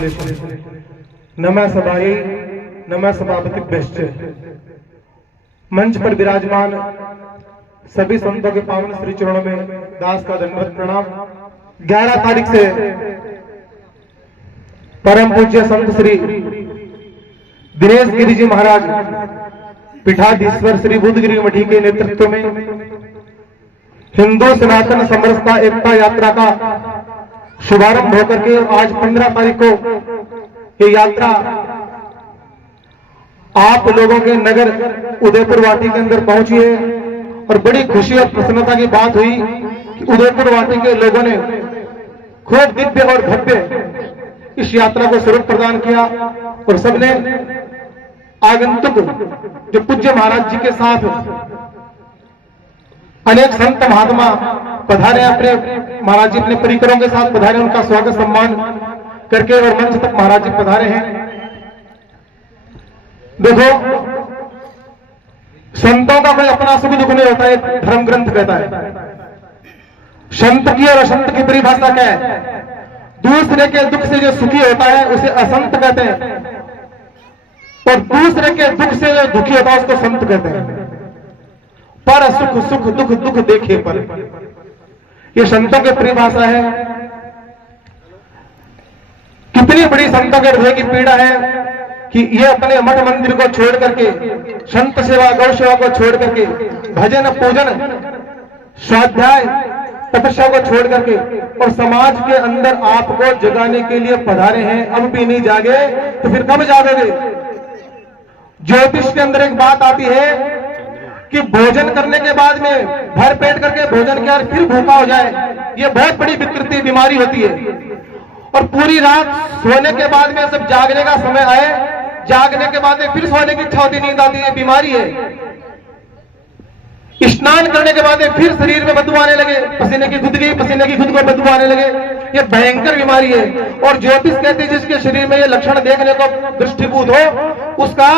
Calculation. नमः सभायै नमः सभापतिभ्यश्च। मंच पर विराजमान सभी संतों के पावन श्री चरणों में दास का दंडवत प्रणाम। 11 तारीख से परम पूज्य संत श्री दिनेश गिरि जी महाराज पीठाधीश्वर श्री बुद्धगिरि मठी के नेतृत्व में हिंदू सनातन समरसता एकता यात्रा का शुभारंभ होकर के आज 15 तारीख को ये यात्रा आप लोगों के नगर उदयपुर वाटी के अंदर पहुंची है और बड़ी खुशी और प्रसन्नता की बात हुई कि उदयपुर वाटी के लोगों ने खूब दिव्य और भव्य इस यात्रा को स्वरूप प्रदान किया और सबने आगंतुक जो पूज्य महाराज जी के साथ अनेक संत महात्मा पधारे, अपने महाराज जी अपने परिकरों के साथ पधारे, उनका स्वागत सम्मान करके और मंच तक महाराज जी पधारे हैं। देखो, संतों का कोई अपना सुख दुख नहीं होता है, धर्म ग्रंथ कहता है। संत की और असंत की परिभाषा क्या है? दूसरे के दुख से जो सुखी होता है उसे असंत कहते हैं और दूसरे के दुख से जो दुखी होता है उसको संत कहते हैं। पर सुख सुख दुख दुख देखे पर, ये संतों की परिभाषा है। कितनी बड़ी संतों के हृदय की पीड़ा है कि ये अपने मठ मंदिर को छोड़ करके, संत सेवा गौ सेवा को छोड़ करके, भजन पूजन स्वाध्याय तपस्या को छोड़ करके और समाज के अंदर आपको जगाने के लिए पधारे हैं। अब भी नहीं जागे तो फिर कब जागोगे? ज्योतिष के अंदर एक बात आती है कि भोजन करने के बाद में भर पेट करके भोजन किया और फिर भूखा हो जाए, ये बहुत बड़ी विकृति बीमारी होती है। और पूरी रात सोने के बाद में जब जागने का समय आए, जागने के बाद में फिर सोने की इच्छा होती, नींद आती है, बीमारी है। स्नान करने के बाद फिर शरीर में बदबू आने लगे, पसीने की खुद गई, पसीने की खुद को बदबू आने लगे, ये भयंकर बीमारी है। और ज्योतिष कहते हैं जिसके शरीर में ये लक्षण देखने को दृष्टिभूत हो उसका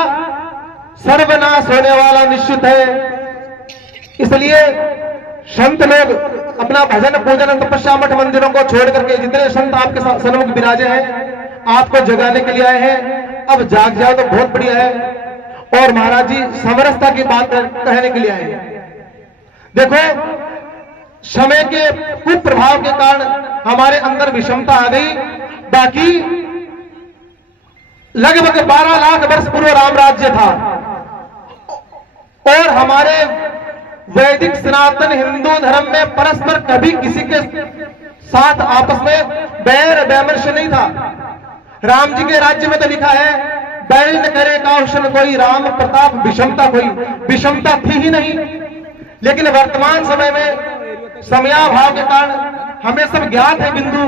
सर्वनाश होने वाला निश्चित है। इसलिए संत लोग अपना भजन पूजन तपस्या मठ मंदिरों को छोड़ करके, जितने संत आपके सन्मुख विराजे हैं, आपको जगाने के लिए आए हैं। अब जाग जाओ तो बहुत बढ़िया है। और महाराज जी समरसता की बात कहने के लिए आए हैं। देखो, समय के कुप्रभाव के कारण हमारे अंदर विषमता आ गई। बाकी लगभग 12 लाख वर्ष पूर्व राम राज्य था और हमारे वैदिक सनातन हिंदू धर्म में परस्पर कभी किसी के साथ आपस में बैर वैमर्श नहीं था। राम जी के राज्य में तो लिखा है, बैल न करे कौशन कोई, राम प्रताप विषमता कोई, विषमता थी ही नहीं। लेकिन वर्तमान समय में समयाभाव के कारण हमें सब ज्ञात है बिंदु,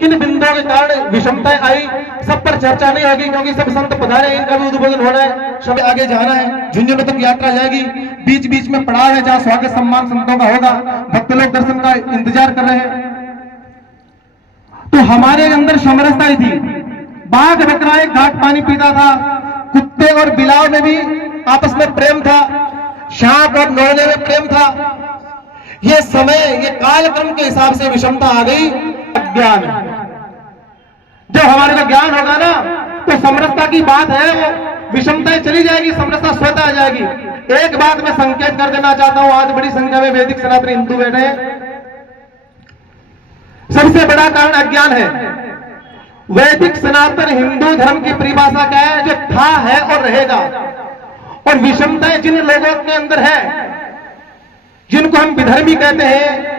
किन बिंदुओं के कारण विषमताएं आई, सब पर चर्चा नहीं होगी क्योंकि सब संत पधारे हैं, इनका भी उद्बोधन होना है, सब आगे जाना है। झुंझुनू तक यात्रा जाएगी, बीच बीच में पड़ाव है जहां स्वागत सम्मान संतों का होगा, भक्त लोग दर्शन का इंतजार कर रहे हैं। तो हमारे अंदर समरसता ही थी। बाघ बकरा एक घाट पानी पीता था, कुत्ते और बिलाव में भी आपस में प्रेम था, सांप और नौने में प्रेम था। ये समय, ये कालक्रम के हिसाब से विषमता आ गई। ज्ञान, जब हमारे को ज्ञान होगा ना तो समरसता की बात है, विषमताएं चली जाएगी, समरसता स्वतः आ जाएगी। एक बात मैं संकेत कर देना चाहता हूं, आज बड़ी संख्या में वैदिक सनातन हिंदू बैठे हैं। सबसे बड़ा कारण अज्ञान है। वैदिक सनातन हिंदू धर्म की परिभाषा क्या है? जो था है और रहेगा। और विषमताएं जिन लोगों के अंदर है, जिनको हम विधर्मी कहते हैं,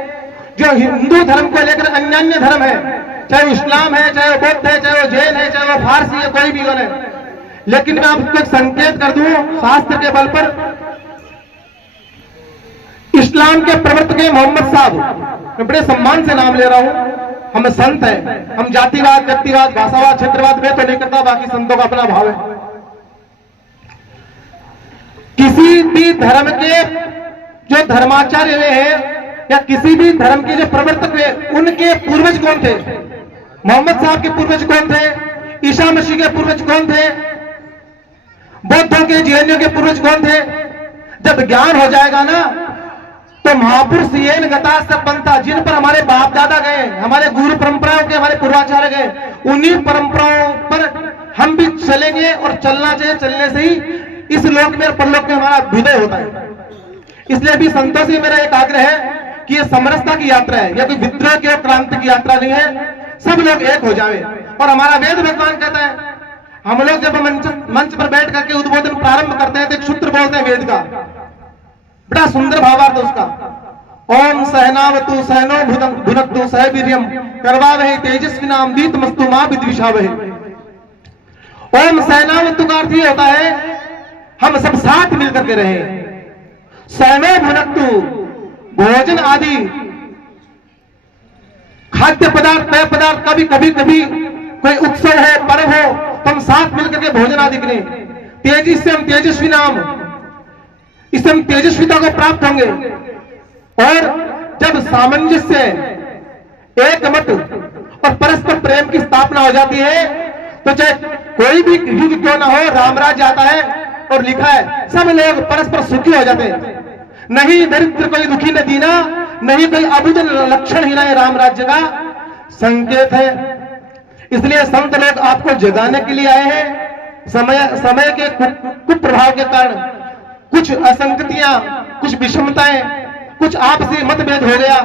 जो हिंदू धर्म को लेकर अन्य धर्म है, चाहे वो इस्लाम है, चाहे वो बौद्ध है, चाहे वो जैन है, चाहे वो फारसी है, कोई भी है। लेकिन मैं आपको एक संकेत कर दूं शास्त्र के बल पर, इस्लाम के प्रवर्तक मोहम्मद साहब, मैं बड़े सम्मान से नाम ले रहा हूं, हम संत हैं, हम जातिवाद, व्यक्तिवाद, भाषावाद, क्षेत्रवाद में तो नहीं करता, बाकी संतों का अपना भाव है। किसी भी धर्म के जो धर्माचार्य हैं या किसी भी धर्म के जो प्रवर्तक हुए, उनके पूर्वज कौन थे? मोहम्मद साहब के पूर्वज कौन थे? ईसा मसीह के पूर्वज कौन थे? बौद्धों के, जैनियों के पूर्वज कौन थे? जब ज्ञान हो जाएगा ना तो महापुरुष ये गता सब बनता, जिन पर हमारे बाप दादा गए, हमारे गुरु परंपराओं के हमारे पूर्वाचार्य गए, उन्हीं परंपराओं चलेंगे और चलना चाहिए, चलने से ही इस लोक में और परलोक में हमारा विजय होता है। इसलिए अभी संतों से मेरा एक आग्रह है कि ये समरसता की यात्रा है, यह कोई विद्रोह की और क्रांति की यात्रा नहीं है। सब लोग एक हो जाए। और हमारा वेद भगवान कहता है, हम लोग जब मंच पर बैठ करके उद्बोधन प्रारंभ करते हैं तो एक सूत्र बोलते हैं वेद का, बड़ा सुंदर भावार्थ उसका, ओम सहनावतु सहनो भुनक्तु सह वीर्यम करवावहै तेजस्विनाम दीप्तमस्तु मा विद्विषावहै। ओम सहनावतु का अर्थ ये होता है हम सब साथ मिलकर के रहे। सहनो भुनक्तु, भोजन आदि खाद्य पदार्थ, पेय पदार्थ, कभी कोई उत्सव है, पर्व हो तो हम साथ मिलकर के भोजन आदि करें। तेजी से हम तेजस्वी नाम, इससे हम तेजस्विता को प्राप्त होंगे। और जब सामंजस्य, एकमत और परस्पर प्रेम की स्थापना हो जाती है तो चाहे कोई भी युग क्यों ना हो, रामराज आता है और लिखा है सब लोग परस्पर सुखी हो जाते हैं। नहीं दरिद्र कोई दुखी न दीना, नहीं कोई अबुझ लक्षण ही नहीं, राम राज्य का संकेत है। इसलिए संत लोग आपको जगाने के लिए आए हैं। समय के कुप्रभाव के कारण कुछ असंगतियां, कुछ विषमताएं, कुछ आपसी मतभेद हो गया,